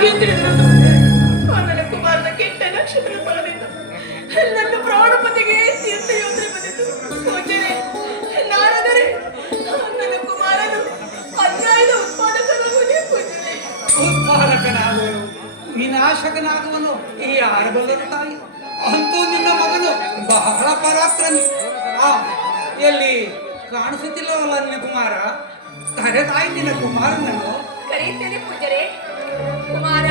ನನ್ನ ಕುಮಾರನ ಕೆಟ್ಟ ನಕ್ಷತ್ರ ನನ್ನ ಪ್ರಾಣಪತಿಗೆ ತೀರ್ಥಯಾತ್ರೆ ಬಂದಿತು ಪೂಜ್ಯರೇ, ನಾರದರೆ ನನ್ನ ಕುಮಾರನು ಅನ್ಯಾಯದ ಉತ್ಪಾದಕನಾಗುವುದೇ ಪೂಜ್ಯರೇ ಉತ್ಪಾದಕನಾಗುವನು ವಿನಾಶಕನಾಗುವನು ಈ ಯಾರಬಲ್ಲರು ತಾಯಿ. ಅಂತೂ ನಿನ್ನ ಮಗನು ಬಹಳ ಪರಾಕ್ರಮಿ. ಆ, ಎಲ್ಲಿ ಕಾಣಿಸುತ್ತಿಲ್ಲವಲ್ಲ ನಿನ್ನ ಕುಮಾರ? ಕರೆ ತಾಯಿ ನಿನ್ನ ಕುಮಾರನನ್ನು. ಕರೆಯುತ್ತೇನೆ ಪೂಜ್ಯರೇ. ಕುಮಾರ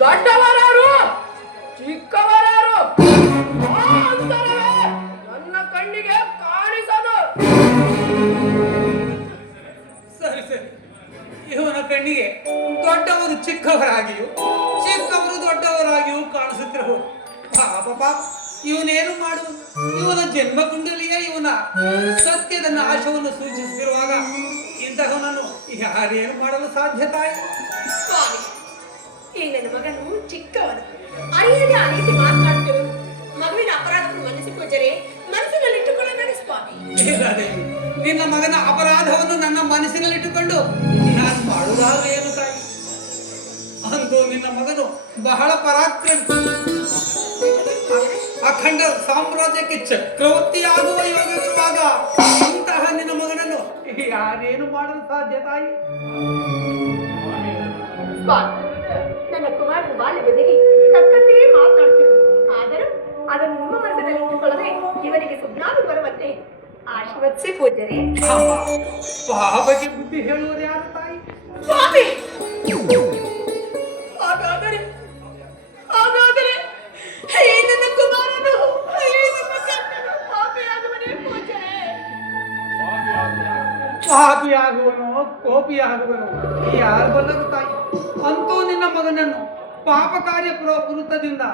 ದೊಡ್ಡವರಾರು, ಚಿಕ್ಕವರಾರು ನನ್ನ ಕಣ್ಣಿಗೆ ಕಾಣಿಸದು. ಸರಿ ಸರಿ. ಇವನ ಕಣ್ಣಿಗೆ ದೊಡ್ಡವರು ಚಿಕ್ಕವರಾಗಿಯೂ, ಚಿಕ್ಕವರು ದೊಡ್ಡವರಾಗಿಯೂ ಕಾಣಿಸುತ್ತಿರೋ ಪಾಪ ಪಾಪ. ಇವನೇನು ಮಾಡು? ಇವನ ಜನ್ಮಕುಂಡಲಿಯೇ ಇವನ ಸತ್ಯದ ನಾಶವನ್ನು ಸೂಚಿಸುತ್ತಿರುವಾಗ ಇಂತಹವನನ್ನು ಯಾರೇನು ಮಾಡಲು ಸಾಧ್ಯ ತಾಯಿ? ಸ್ವಾಮಿ ಈ ನನ್ನ ಮಗನು ಚಿಕ್ಕವನು. ಅರಿಯದೆ ಆ ರೀತಿ ಮಾತನಾಡ್ತಿರು. ಮಗುವಿನ ಅಪರಾಧವನ್ನು ಮನಸ್ಸಿ ಪೂಜರೆ ಮನಸ್ಸಿನಲ್ಲಿ ಇಟ್ಟುಕೊಳ್ಳಬೇಡ ಸ್ವಾಮಿ ನಿನ್ನ ಮಗನ ಅಪರಾಧವನ್ನು ನನ್ನ ಮನಸ್ಸಿನಲ್ಲಿಟ್ಟುಕೊಂಡು ನಾನು ಏನು ತಾಯಿ? ಅಂದು ನಿನ್ನ ಮಗನು ಬಹಳ ಪರಾಕ್ರಮ. ಅಖಂಡ ಸಾಮ್ರಾಜ್ಯಕ್ಕೆ ಚಕ್ರವರ್ತಿಯಾಗುವ ಯೋಗವಿರುವಾಗ ಇಂತಹ ನಿನ್ನ ಮಗನನ್ನು ಯಾರೇನು ಮಾಡಲು ಸಾಧ್ಯ ತಾಯಿ? ನನ್ನ ಕುಮಾರನ ಬಾಲ್ಯ ಬದಿಗೆ ತಕ್ಕಂತೆಯೇ ಮಾತನಾಡ್ತಿರು ಆದರೂ ಅದನ್ನು ನಿಮ್ಮ ಮನಸ್ಸಿನಲ್ಲಿ ಇಟ್ಟುಕೊಳ್ಳದೆ ಇವನಿಗೆ ಸುಜ್ಞಾನ ಬರುವಂತೆ ಆಶೀರ್ವದಿಸಿ ಪೂಜರೆ ಬುದ್ಧಿ ಹೇಳುವುದು ಯಾರು ತಾಯಿ? ಸ್ವಾಮಿ! ಪಾಪಿಯಾಗುವನು ಕೋಪಿಯಾಗುವನು ಯಾರು ಬಲ್ಲರು ತಾಯಿ? ಅಂತೂ ನಿನ್ನ ಮಗನನ್ನು ಪಾಪ ಕಾರ್ಯ ಪುರುತದಿಂದ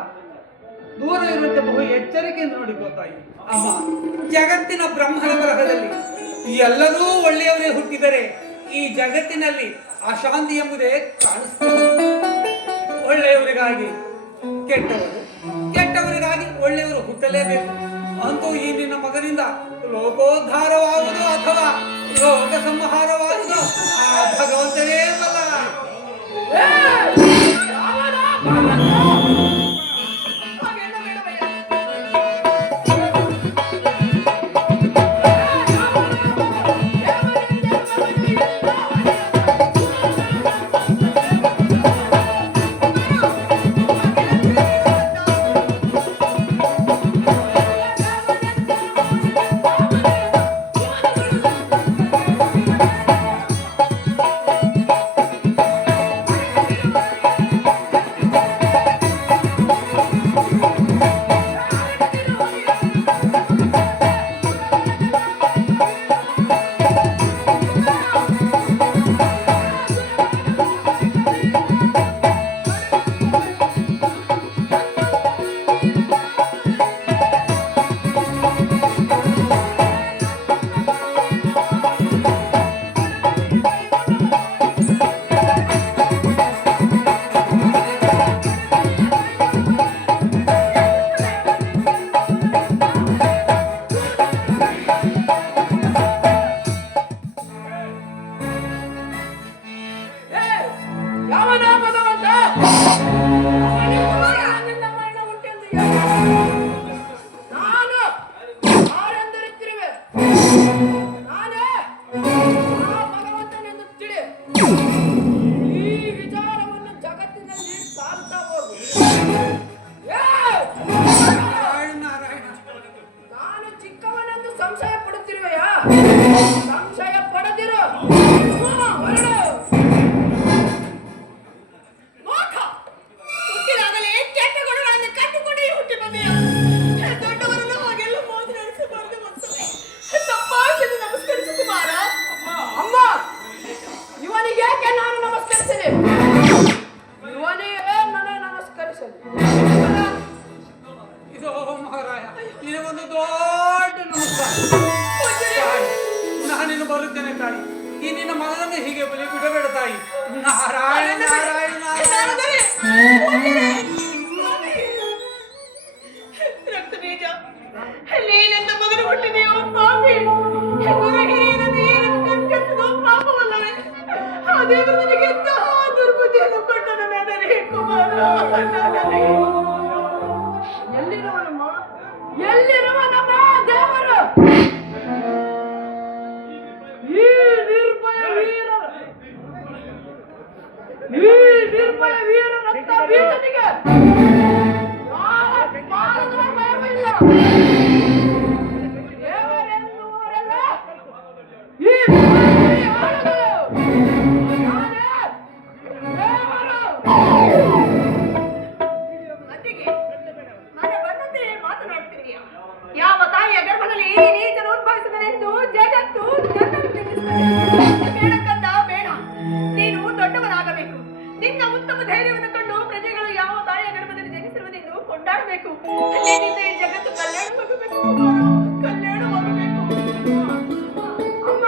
ದೂರ ಇರುವಂತೆ ಬಹು ಎಚ್ಚರಿಕೆಯಿಂದ ನೋಡಿಕೋ ತಾಯಿ. ಅಮ್ಮ, ಜಗತ್ತಿನ ಬ್ರಹ್ಮ ಗ್ರಹದಲ್ಲಿ ಎಲ್ಲರೂ ಒಳ್ಳೆಯವರೇ ಹುಟ್ಟಿದರೆ ಈ ಜಗತ್ತಿನಲ್ಲಿ ಅಶಾಂತಿ ಎಂಬುದೇ ಕಾಣಿಸ್ತದೆ. ಒಳ್ಳೆಯವರಿಗಾಗಿ ಕೆಟ್ಟವರು, ಕೆಟ್ಟವರಿಗಾಗಿ ಒಳ್ಳೆಯವರು ಹುಟ್ಟಲೇಬೇಕು. ಅಂತೂ ಈ ನಿನ್ನ ಮಗನಿಂದ ಲೋಕೋದ್ಧಾರವಾಗುವುದು ಅಥವಾ लोक संहारवा ಸಂಶಯ ಪಡೆದಿರು! ಹುಟ್ಟಿದಾಗಲೇ ಕೆಟ್ಟ ಗುಣಗಳನ್ನು ಕಟ್ಟಿಕೊಂಡೇ ಹುಟ್ಟಿ ಬಂದೆಯ. ದೊಡ್ಡವರನ್ನು ಹಾಗೆಲ್ಲ ಮೋಸ ನಡೆಸಬಾರದು ವತ್ಸಲೆ. ತಪ್ಪಾಗಿದೆ ನಮಸ್ಕರಿಸು ಕುಮಾರ. ಅಮ್ಮ ಇವನಿಗೆ ಯಾಕೆ ನಾನು ನಮಸ್ಕರಿಸಲಿ ಈ ನಿನ್ನ ಮಗನನ್ನು ಹೀಗೆ ಬಲಿ ಬಿಡಬೇಡ ತಾಯಿ. ನಾರಾಯಣ ನಾರಾಯಣ ನಾರಾಯಣ. ದೇವರು ನನಗೆ ಎಂತಹ ದುರ್ಬುದ್ಧಿಯನ್ನು ಕೊಟ್ಟನು ನನಗೆ ಕುಮಾರ ನನಗೆ ಜಗತ್ತು ಜಗತ್ತು ಬೇಡಕ್ಕಂದ ಬೇಡ. ನೀನು ದೊಡ್ಡವನಾಗಬೇಕು. ನಿನ್ನ ಉತ್ತಮ ಧೈರ್ಯವನ್ನು ಕಂಡು ಪ್ರಜೆಗಳು ಯಾವ ತಾಯಿಯ ಗರ್ಭದಲ್ಲಿ ಜನಿಸಿರುವುದೆಂದು ಕೊಂಡಾಡಬೇಕು. ಅಲ್ಲೇನಿದ್ರೆ ಈ ಜಗತ್ತು ಕಲ್ಯಾಣವಾಗಬೇಕು ಕಲ್ಯಾಣವಾಗಬೇಕು ಅಮ್ಮ.